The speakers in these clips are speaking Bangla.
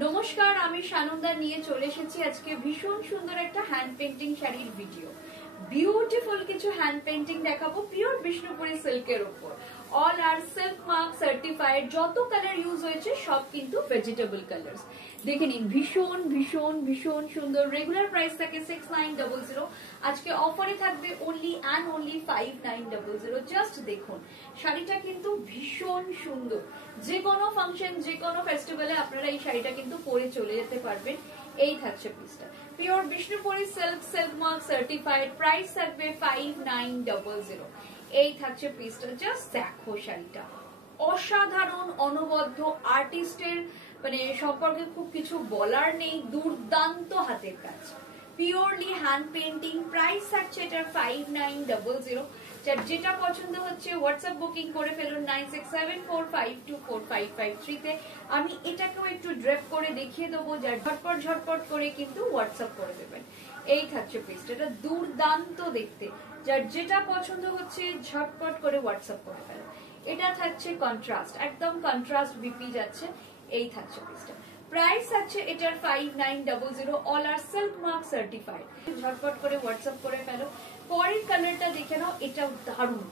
নমস্কার, আমি সানন্দা নিয়ে চলে এসেছি আজকে ভীষণ সুন্দর একটা হ্যান্ড পেইন্টিং শাড়ির ভিডিও। বিউটিফুল কিছু হ্যান্ড পেইন্টিং দেখাবো পিওর বিষ্ণুপুরি সিল্কের উপর। অল আর সিল্ক মার্ক সার্টিফাইড। যত কালার ইউজ হয়েছে সব কিন্তু ভেজিটেবল কালার্স। দেখে নিন, ভীষণ ভীষণ ভীষণ সুন্দর। রেগুলার প্রাইস থাকে 6900, আজকে অফারে থাকবে অনলি অ্যান্ড অনলি 5900। জাস্ট দেখুন, শাড়িটা কিন্তু ভীষণ সুন্দর। যে কোনো ফাংশন, যে কোনো ফেস্টিভ্যালে আপনারা এই শাড়িটা কিন্তু পরে চলে যেতে পারবেন। এই থাকছে পিসটা, pure Bishnupuri silk, silk mark certified. Price থাকবে 5900। এই থাকছে পিসটা। জাস্ট দেখো, শাড়িটা অসাধারণ, অনবদ্য। আর্টিস্টের মানে সম্পর্কে খুব কিছু বলার নেই। দুর্দান্ত হাতের কাজ, পিওরলি হ্যান্ড পেইন্টিং। প্রাইস থাকছে এটার 5900। যেটা পছন্দ হচ্ছে হোয়াটসঅ্যাপ বুকিং করে ফেলুন 9674524553 তে। আমি এটাকেও একটু ড্রেপ করে দেখিয়ে দেবো, যার ঝটপট ঝটপট করে কিন্তু হোয়াটসঅ্যাপ করে দেবেন। এই থাকছে পিসটা, এটা দুর্দান্ত দেখতে। যার যেটা পছন্দ হচ্ছে ঝটপট করে হোয়াটসঅ্যাপ করে ফেলুন। এটা থাকছে কন্ট্রাস্ট, একদম কন্ট্রাস্ট বিপি যাচ্ছে। এই থাকছে পিসটা। প্রাইস আছে এটার 5900। অল আর সিল্ক মার্ক সার্টিফাইড। ঝটপট করে হোয়াটসঅ্যাপ করে ফেলো। পরের কালারটা দেখে নাও, এটাও দারুণ,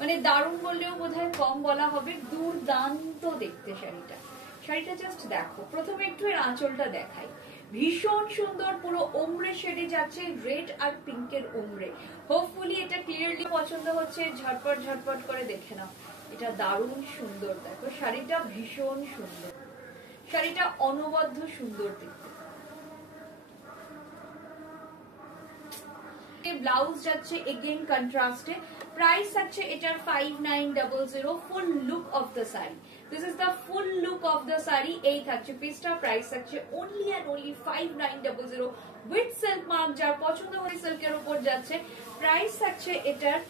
মানে দারুণ বললেও বোধহয় কম বলা হবে। দুর্দান্ত দেখতে শাড়িটা। শাড়িটা জাস্ট দেখো। প্রথমে একটু এর আঁচলটা দেখাই, ভীষণ সুন্দর। পুরো ওমরে শেডে যাচ্ছে, রেড আর পিঙ্কের ওমরে। হোপফুলি এটা ক্লিয়ারলি পছন্দ হচ্ছে। ঝটপট ঝটপট করে দেখে নাও, এটা দারুণ সুন্দর। দেখো শাড়িটা ভীষণ সুন্দর, শাড়িটা অনবদ্য সুন্দর দেখতে। ব্লাউজ যাচ্ছে এগেইন কন্ট্রাস্টে। প্রাইস আছে এটার 5900। ফুল look of the sari, this is the full look of the sari. এই থাকছে পিসটা। প্রাইস আছে only and only 5900 with silk mark. যার পছন্দ হয় সিল্কের উপর যাচ্ছে। প্রাইস আছে এটার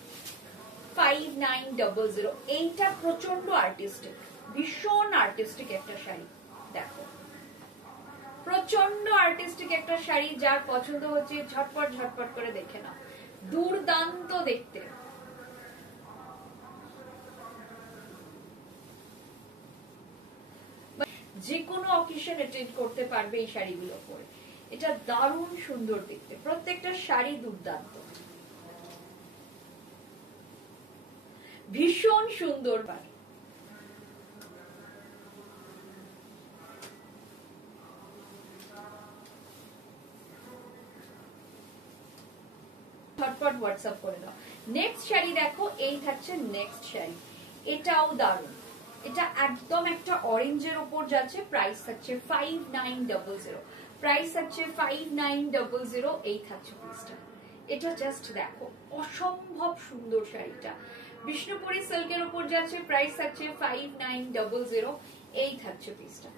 5900। এইটা প্রচন্ড আর্টিস্টিক, ভীষণ আর্টিস্টিক একটা শাড়ি। দেখো, প্রচন্ড আর্টিস্টিক একটা শাড়ি। যার পছন্দ হচ্ছে ঝটপট ঝটপট করে দেখে নাও, দুর্দান্ত দেখতে। যে কোনো অকেশন অ্যাটেন্ড করতে পারবে এই শাড়িগুলো পরে। এটা দারুণ সুন্দর দেখতে, প্রত্যেকটা শাড়ি দুর্দান্ত, ভীষণ সুন্দর। ঝটপট হোয়াটসঅ্যাপ করে দাও। নেক্সট শাড়ি দেখো, এই থাকছে নেক্সট শাড়ি। এটাও দারুণ, এটা একদম একটা অরেঞ্জের উপর যাচ্ছে। প্রাইস থাকছে 5900। প্রাইস থাকছে 5900। এই থাকছে পিসটা। এটা জাস্ট দেখো, অসম্ভব সুন্দর শাড়িটা। বিষ্ণুপুরি সিল্কের উপর যাচ্ছে। প্রাইস থাকছে 5900। এই থাকছে পিসটা।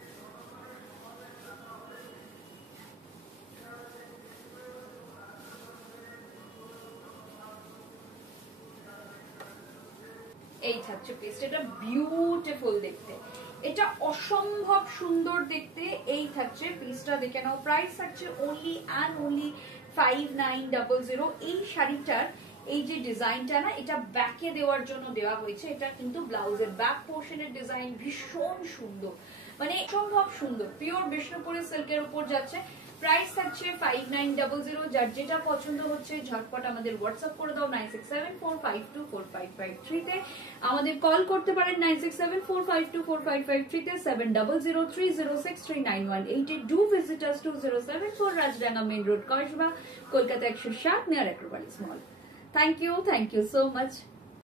এই থাকছে পিসটা। এটা বিউটিফুল দেখতে, এটা অসম্ভব সুন্দর দেখতে। এই থাকছে পিসটা, দেখে নাও। প্রাইস থাকছে অনলি অ্যান্ড অনলি 5900। এই শাড়িটার এই যে ডিজাইনটা না, এটা ব্যাকে দেওয়ার জন্য দেওয়া হয়েছে। এটা কিন্তু ব্লাউজের ব্যাক পোর্শনের ডিজাইন ভীষণ সুন্দর, মানে অসম্ভব সুন্দর। পিওর বিষ্ণুপুরি সিল্কের উপর যাচ্ছে। প্রাইস থাকছে 5900। যার যেটা পছন্দ হচ্ছে ঝটপট আমাদের হোয়াটসঅ্যাপ করে দাও 9674524553 তে। আমাদের কল করতে পারেন 9674524553 তে। 7003063918। Do visit us 2074 Rajdanga main road, Kasba, Kolkata 107, near Acropolis mall. Thank you so much.